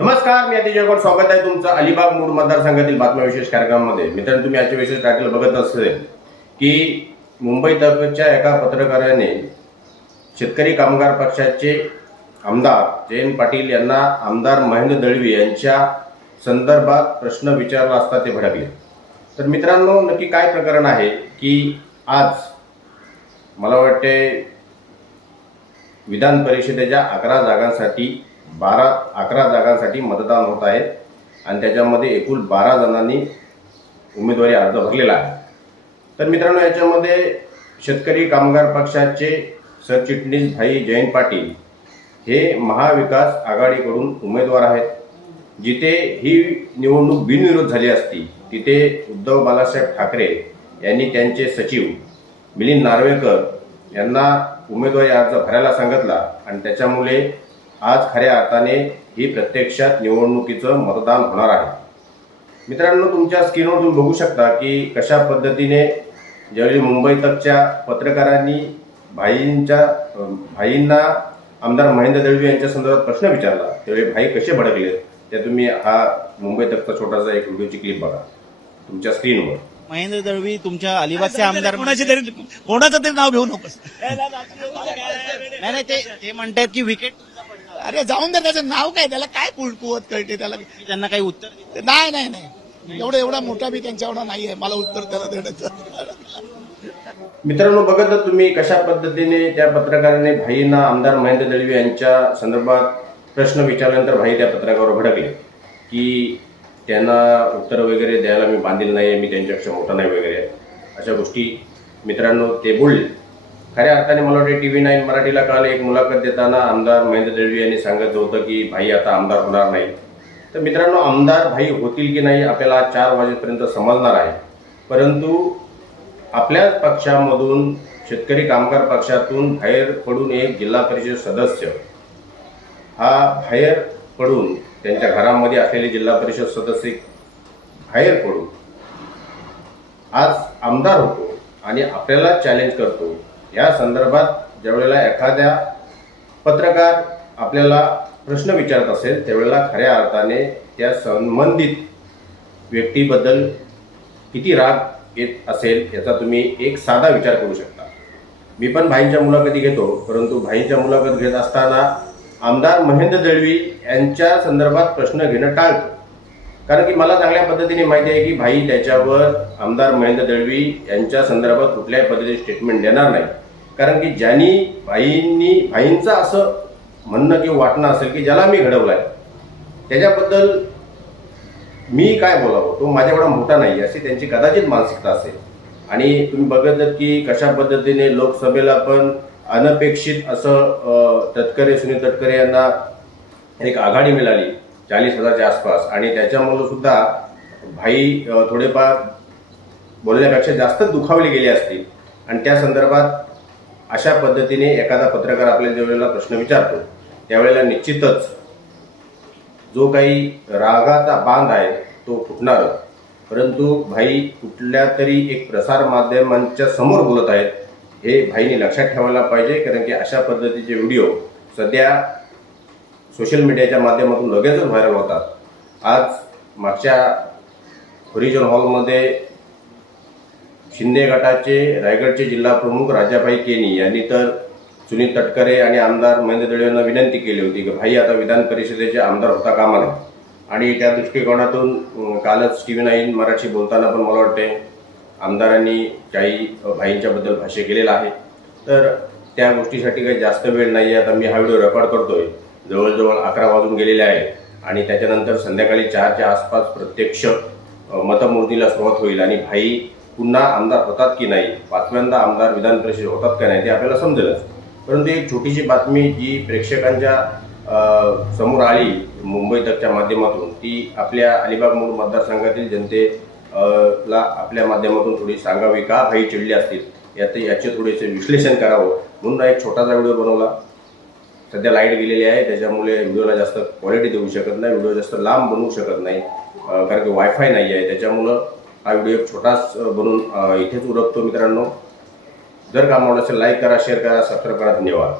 नमस्कार मी अतिशय कोण स्वागत आहे तुमचं अलिबाग मूड मतदारसंघातील बातम्या विशेष कार्यक्रमामध्ये. मित्रांनो तुम्ही आजच्या विशेष टायटल बघत असेल की मुंबई तर्फच्या एका पत्रकाराने शेतकरी कामगार पक्षाचे आमदार जयंत पाटील यांना आमदार महेंद्र दळवी यांच्या संदर्भात प्रश्न विचारला असता ते भडकले. तर मित्रांनो नक्की काय प्रकरण आहे की आज मला वाटते विधान परिषदेच्या अकरा जागांसाठी बारा अकरा जागांसाठी मतदान होत आहे. आणि त्याच्यामध्ये एकूण बारा जणांनी उमेदवारी अर्ज भरलेला आहे. तर मित्रांनो याच्यामध्ये शेतकरी कामगार पक्षाचे सरचिटणीस भाई जयंत पाटील हे महाविकास आघाडीकडून उमेदवार आहेत. जिथे ही निवडणूक बिनविरोध झाली असती तिथे उद्धव बाळासाहेब ठाकरे यांनी त्यांचे सचिव मिलिंद नार्वेकर यांना उमेदवारी अर्ज भरायला सांगितला. आणि त्याच्यामुळे आज खऱ्या अर्थाने ही प्रत्यक्षात निवडणुकीचं मतदान होणार आहे. मित्रांनो तुमच्या स्क्रीनवर तुम्ही बघू शकता की कशा पद्धतीने ज्यावेळी मुंबई तकच्या पत्रकारांनी भाईंच्या भाईंना आमदार महेंद्र दळवी यांच्या संदर्भात प्रश्न विचारला त्यावेळी भाई कसे भडकले ते तुम्ही हा मुंबई तकचा छोटासा एक व्हिडिओची क्लिप बघा तुमच्या स्क्रीनवर. महेंद्र दळवी तुमच्या अलिबागचे आमदार कोणाचे तरी कोणाचं तरी नाव घेऊ नकोस. नाही नाही ते ते म्हणतात की विकेट अरे जाऊन दे त्याचं नाव काय? त्याला काय कुवत कळते? त्याला त्यांना काही उत्तर दिलं. नाही? नाही नाही एवढा एवढा मोठा बी त्यांच्या एवढा नाहीये मला उत्तर त्याला देण्याचं मित्रांनो बघत तुम्ही कशा पद्धतीने त्या पत्रकाराने भाईंना आमदार महेंद्र दळवी यांच्या संदर्भात प्रश्न विचारल्यानंतर भाई त्या पत्रकारावर भडकले की त्यांना उत्तर वगैरे द्यायला मी बांधील नाही मी त्यांच्यापेक्षा मोठा नाही वगैरे. अशा गोष्टी मित्रांनो ते बोलले. खऱ्या अर्थाने मला वाटते टी व्ही नाईन मराठीला काल एक मुलाखत देताना आमदार महेंद्र दळवी यांनी सांगितलं होतं की भाई आता आमदार होणार नाही. तर मित्रांनो आमदार भाई होतील की नाही आपल्याला चार वाजेपर्यंत समजणार आहे. परंतु आपल्याच पक्षामधून शेतकरी कामगार पक्षातून बाहेर पडून एक जिल्हा परिषद सदस्य हा बाहेर पडून त्यांच्या घरामध्ये असलेले जिल्हा परिषद सदस्य बाहेर पडून आज आमदार होतो आणि आपल्याला चॅलेंज करतो. या संदर्भात ज्यावेळेला एखाद्या पत्रकार आपल्याला प्रश्न विचारत असेल त्यावेळेला खऱ्या अर्थाने त्या संबंधित व्यक्तीबद्दल किती राग येत असेल याचा तुम्ही एक साधा विचार करू शकता. मी पण भाईंच्या मुलाखती घेतो परंतु भाईंच्या मुलाखत घेत असताना आमदार महेंद्र दळवी यांच्या संदर्भात प्रश्न घेणं टाळतो. कारण की मला चांगल्या पद्धतीने माहिती आहे की भाई त्याच्यावर आमदार महेंद्र दळवी यांच्या संदर्भात कुठल्याही पद्धतीने स्टेटमेंट देणार नाही. कारण की ज्यांनी भाईंनी भाईंचं असं म्हणणं किंवा वाटणं असेल की ज्याला मी घडवलं आहे त्याच्याबद्दल मी काय बोलावं? तो माझ्याकडे मोठा नाही अशी त्यांची कदाचित मानसिकता असेल. आणि तुम्ही बघत की कशा पद्धतीने लोकसभेला पण अनपेक्षित असं तटकरे सुनील तटकरे यांना एक आघाडी मिळाली. चाळीस हजारच्या आसपास. आणि त्याच्यामुळं सुद्धा भाई थोडेफार बोलण्यापेक्षा जास्त दुखावले गेले असतील आणि त्या संदर्भात अशा पद्धतीने एखादा पत्रकार आपल्याला ज्यावेळेला प्रश्न विचारतो त्यावेळेला निश्चितच जो काही रागाचा बांध आहे तो फुटणार परंतु भाई कुठल्या तरी एक प्रसार माध्यमांच्या समोर बोलत आहेत हे भाईने लक्षात ठेवायला पाहिजे. कारण की अशा पद्धतीचे व्हिडिओ सध्या सोशल मीडियाच्या माध्यमातून लगेचच व्हायरल होतात. आज मागच्या होरिजन हॉलमध्ये शिंदे गटाचे रायगडचे जिल्हा प्रमुख राजाभाई केनी यांनी तर सुनील तटकरे आणि आमदार महेंद्र दळे यांना विनंती केली होती की भाई आता विधान परिषदेचे आमदार होता कामा नये. आणि त्या दृष्टिकोनातून कालच टी व्ही नाईन मराठी बोलताना पण मला वाटते आमदारांनी काही भाईंच्याबद्दल भाष्य केलेलं आहे. तर त्या गोष्टीसाठी काही जास्त वेळ नाही आहे आता मी हा व्हिडिओ रेकॉर्ड करतोय. जवळजवळ अकरा वाजून गेलेले आहेत आणि त्याच्यानंतर संध्याकाळी चारच्या आसपास प्रत्यक्ष मतमोजणीला सुरुवात होईल. आणि भाई पुन्हा आमदार होतात की नाही पाचव्यांदा आमदार विधान परिषद होतात का नाही ते आपल्याला समजेलच. परंतु एक छोटीशी बातमी जी प्रेक्षकांच्या समोर आली मुंबई तकच्या माध्यमातून ती आपल्या अलिबाग मूळ मतदारसंघातील जनते ला आपल्या माध्यमातून थोडी सांगावी का? भाई चिडले असतील. याचे याचे थोडेसे विश्लेषण करावं. म्हणून एक छोटासा व्हिडिओ बनवला. सध्या लाइट गेलेली आहे त्याच्यामुळे व्हिडिओला जास्त क्वालिटी देऊ शकत नाही व्हिडिओ जास्त लांब बनवू शकत नाही कारण की वायफाय नाही आहे. त्याच्यामुळं हा व्हिडिओ एक छोटाच बनून बनवून इथेच उरकतो मित्रांनो. जर काम आवडलं असेल लाईक करा शेअर करा सबस्क्राईब करा. धन्यवाद.